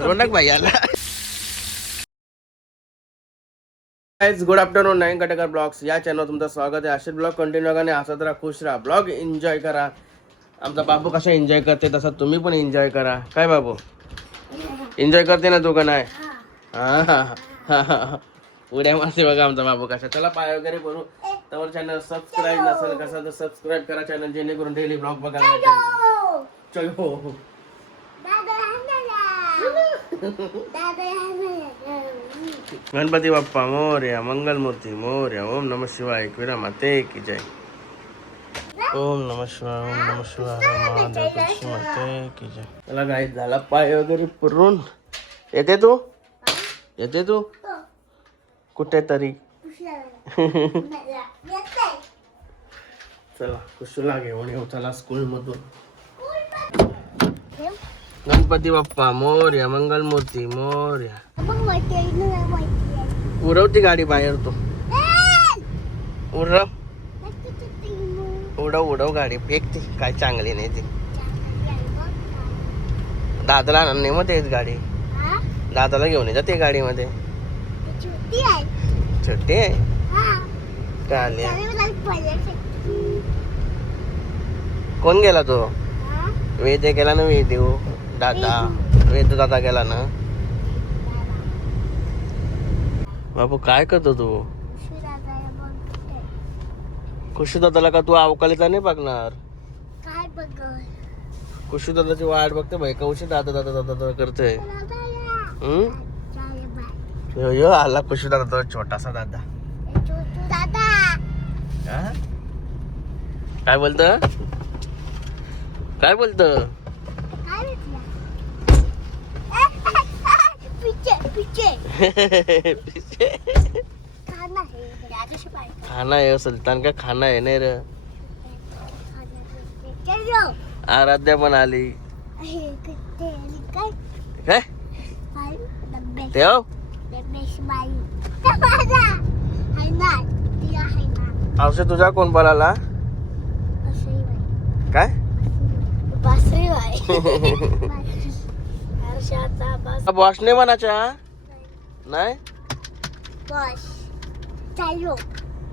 रोनक भाई आला. Good afternoon. Nine Katekar blogs या चॅनल तुमचं स्वागत आहे. असे ब्लॉग कंटिन्यू करा आणि हसत राहा, खुश राहा, ब्लॉग एन्जॉय करा. आमचा बाबू कसा एन्जॉय करते तसा तुम्ही पण एन्जॉय करा. काय बाबू एन्जॉय करते ना तू का नाही? हा उड्या मारते बघा आमचा बाबू कसा. चला पाय वगैरे करू. तर चॅनल सबस्क्राईब नसेल कसं तर सबस्क्राईब करा चॅनल, जेणेकरून डेली ब्लॉग बघायला भेटेल. चलो गणपती बाप्पा मोरया, मंगलमूर्ती मोरया. ओम नमः शिवाय. एकविरा माते की जय. ओम नमः शिवाय, ओम नमः शिवाय, महादेव कृष्ण माते की जय. चला गाईस झाला पाय वगैरे पुरून. येते तू कुठे तरी. चला कुशला घेऊन येऊ. चला स्कूल मधून. गणपती बाप्पा मोरया, मंगलमूर्ती मोरया. उडवती गाडी बाहेर. तू उडव गाडी. फेकती काय चांगली नाही ती. दादाला नाही मग तेच गाडी. दादाला घेऊन ये जाते गाडीमध्ये. छोटी आहे चालेल. कोण गेला तो? वेद गेला ना. वेद दादा गेला ना. बाबू काय करतो तू? खुशी दादाला का तू अवकाळीचा नाही बघणार? खुशी दादाची वाट बघते भाई. कौशी दादा दादा दादा करतोय. यो आला खुशी दादा तो छोटासा दादा. काय बोलत? खाना है सुल्तान का. खाना है नाही रे. आराध्या पण आली. काय ठेव. औषध तुझा कोण बोलाला? काय बॉस नाही म्हणाच्या नाही.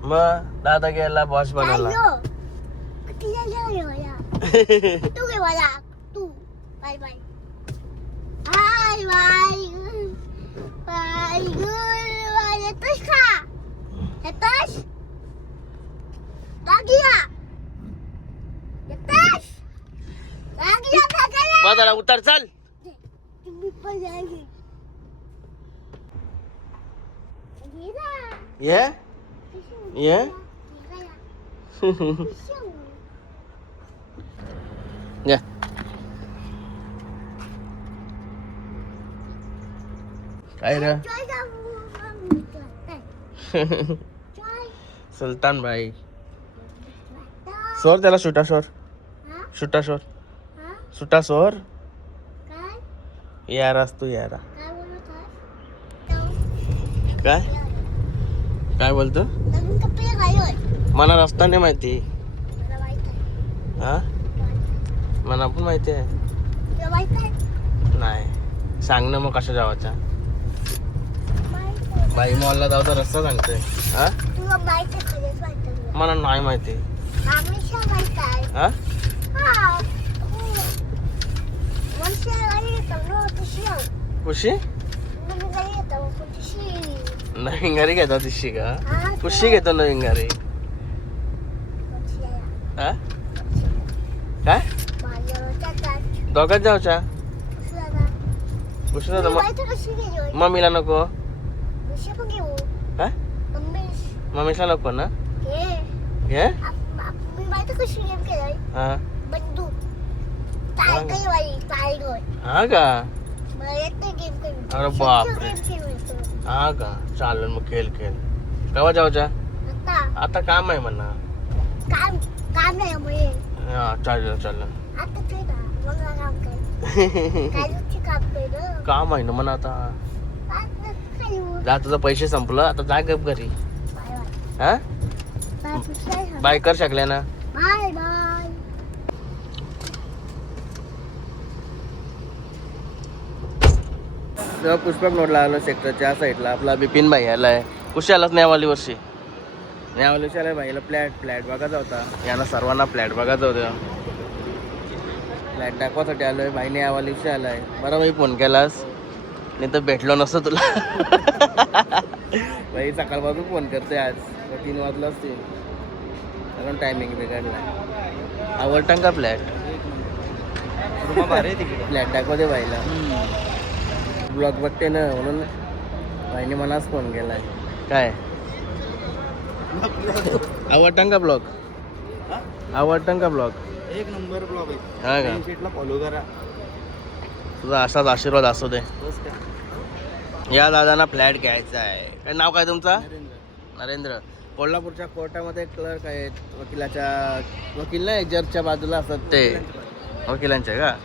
मग दादा गेला बॉस बनायला. बाजारा उतर चल. ये काय रे सुलतान भाई. सोर त्याला सुटा सोर. यारास तू यारा. काय बोलतो? मला रस्ता नाही माहिती. हा मला पण माहिती आहे. नाही सांग ना मग कशा जावाचा. बाई मॉलला जाऊचा रस्ता सांगतोय. हा मला नाही माहिती. हा खुशी नवीन गाडी घेतो. दिशी का खुशी घेतो नवीन गाडी. हा काय दोघात जाऊच्या. खुशी दादा मम्मीला नको. काय मम्मीला नको ना. घे हा का. अरे बापरे. हा का चालेल मग खेळ. केव्हा जाऊच्या? आता काम आहे म्हणा. हा चालेल. काम आहे ना म्हणा. आता जा तुझं पैसे संपलं आता जा गप घरी. हा बाय कर शकल्या ना. पुष्पक नोडला आलो सेक्टरच्या साईडला. आपला बिपिन भाई आलाय. कुशी आलाच न्यावाली वर्षी. न्यावाली वर्षी आलाय भाईला फ्लॅट बघायचा होता. यांना सर्वांना फ्लॅट बघायचा होता. फ्लॅट दाखवासाठी आलोय. भाई न्यावाली वर्षी आलाय. बरं भाई फोन केलास, नाही तर भेटलो नसतं तुला. भाई सकाळपासून फोन करतोय. आज 3 वाजला असतील कारण टायमिंग बिघडला. आवडता का फ्लॅट? फ्लॅट दाखवते भाईला. ब्लॉग बघते ना म्हणून भाईने मलाच फोन केलाय. काय आवडता का ब्लॉग? आवडता का ब्लॉग? एक नंबर ब्लॉग आहे. हा का? शेटला फॉलो करा. तुझा असाच आशीर्वाद असू दे. बस का? या दादांना फ्लॅट घ्यायचा आहे. काय नाव काय तुमचा? नरेंद्र. नरेंद्र. कोल्हापूरच्या कोर्टामध्ये क्लर्क आहेत. वकील नाही जजच्या बाजूला असतात ते वकिलांचे का?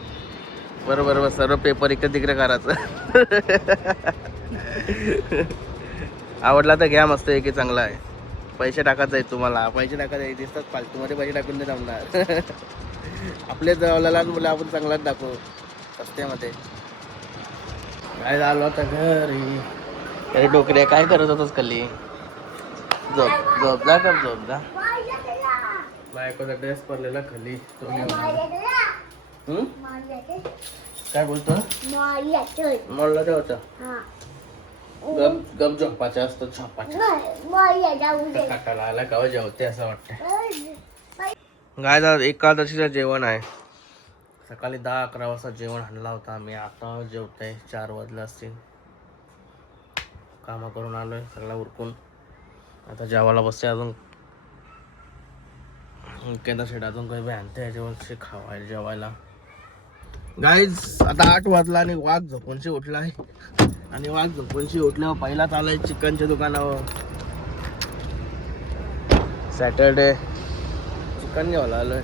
बरोबर सर्व पेपर इकडे तिकडे करायचं. आवडला तर घ्या, मस्त आहे की चांगला आहे. पैसे टाकायचे आहेत तुम्हाला. पैसे टाकायचे दिसतात फालतूमध्ये पैसे टाकून नाही जमणार. आपले जवळ लहान मुलं आपण चांगलाच दाखवू रस्त्यामध्ये. काय झालं होतं घरी? अरे डोकऱ्या काय करत होतास खाली? झोपला का? झोपला. बायकोचा ड्रेस पडलेला खाली तो घेऊन आला. काय बोलतो? मोडला ते होतं. गप झोपाच्या असतात. झोपाच्या काटाला आला का जेवते असं वाटतं. काय झालं? एकादशीचं जेवण आहे. सकाळी 10-11 वाजता जेवण आणला होता आम्ही. आता जेवतोय 4 वाजले असतील. कामं करून आलोय सगळं उरकून. आता जेवायला बसते. अजून केंद्र शेट अजून काही आणते जेवण खावायला जेवायला. गाईज आता 8 वाजला आणि वाघ झोपूनशी उठलाय. आणि वाघ झोपूनशी उठल्यावर पहिलाच आलाय चिकनच्या दुकानावर. सॅटरडे चिकन घ्यायला आलोय.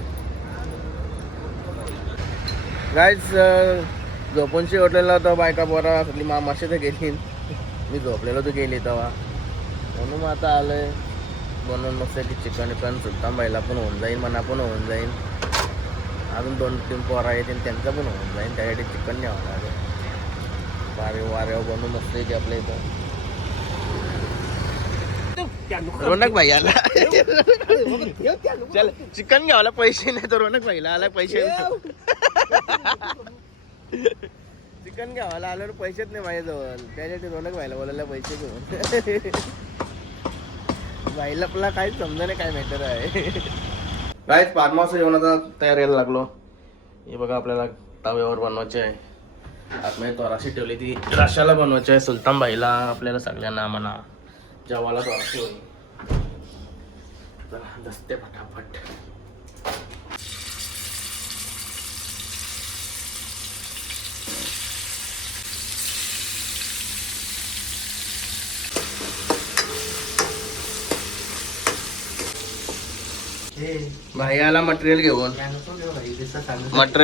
गाईज झोपूनशी उठलेला होता. बायका बोरा सगळी मामाशी तर गेली. मी झोपलेलो तर गेली तेव्हा. म्हणून मग आता आलोय बनवून मस्त की चिकन सुलतान बाईला पण होऊन जाईल, मना पण होऊन जाईल. अजून 2-3 पोरा येतील त्यांचं पण होऊन जाईल. त्यासाठी चिकन न्यावं लागेल. वाऱ्यावर बनवून मस्त की आपल्या इथं. रोनक भाई आला. चल चिकन घ्यावाला पैसे नाही तर रोनक भाईला आला पैसे. चिकन घ्यावाला आल्यावर पैसेच नाही माझ्याजवळ. त्यासाठी रोनक भाईला बोलायला पैसे घेऊन. भाईला आपला काहीच समजा नाही काय मॅटर आहे. काय फार्म हाऊस जेवणाचा तयार यायला लागलो. हे बघा आपल्याला तव्यावर बनवायचे आहे. आतमध्ये तोराशी ठेवली ती रशाला बनवायची आहे. सुलतान भाईला आपल्याला सगळ्यांना म्हणा जेवायला तोराशी होईल. चला दसते फटाफट. भाई मटेरियल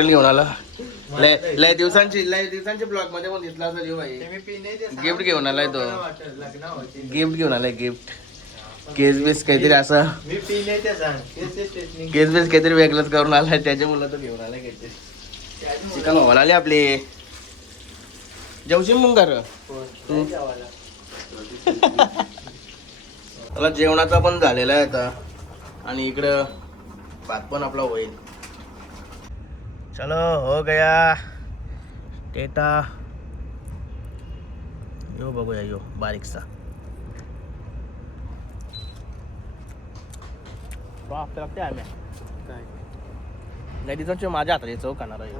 घेऊन आला. लय दिवसांची ब्लॉग मध्ये पण दिसला असेल भाई. गिफ्ट घेऊन आलाय तो. गिफ्ट घेऊन आलाय गिफ्ट. केस बीस काहीतरी असं केस बीस काहीतरी वेगळंच करून आलाय. त्याच्या मुलं तर घेऊन आलाय काहीतरी. चिकन व्हायला आले आपले. जेवशील मग घर त्याला जेवणाचा पण झालेला आहे आता. आणि इकडं भात पण आपला होईल. चलो हो गया टेटा. यो बघूया यो बारीकसा. लागते आम्ही काय माझ्या हातात चौक खाणार आहे.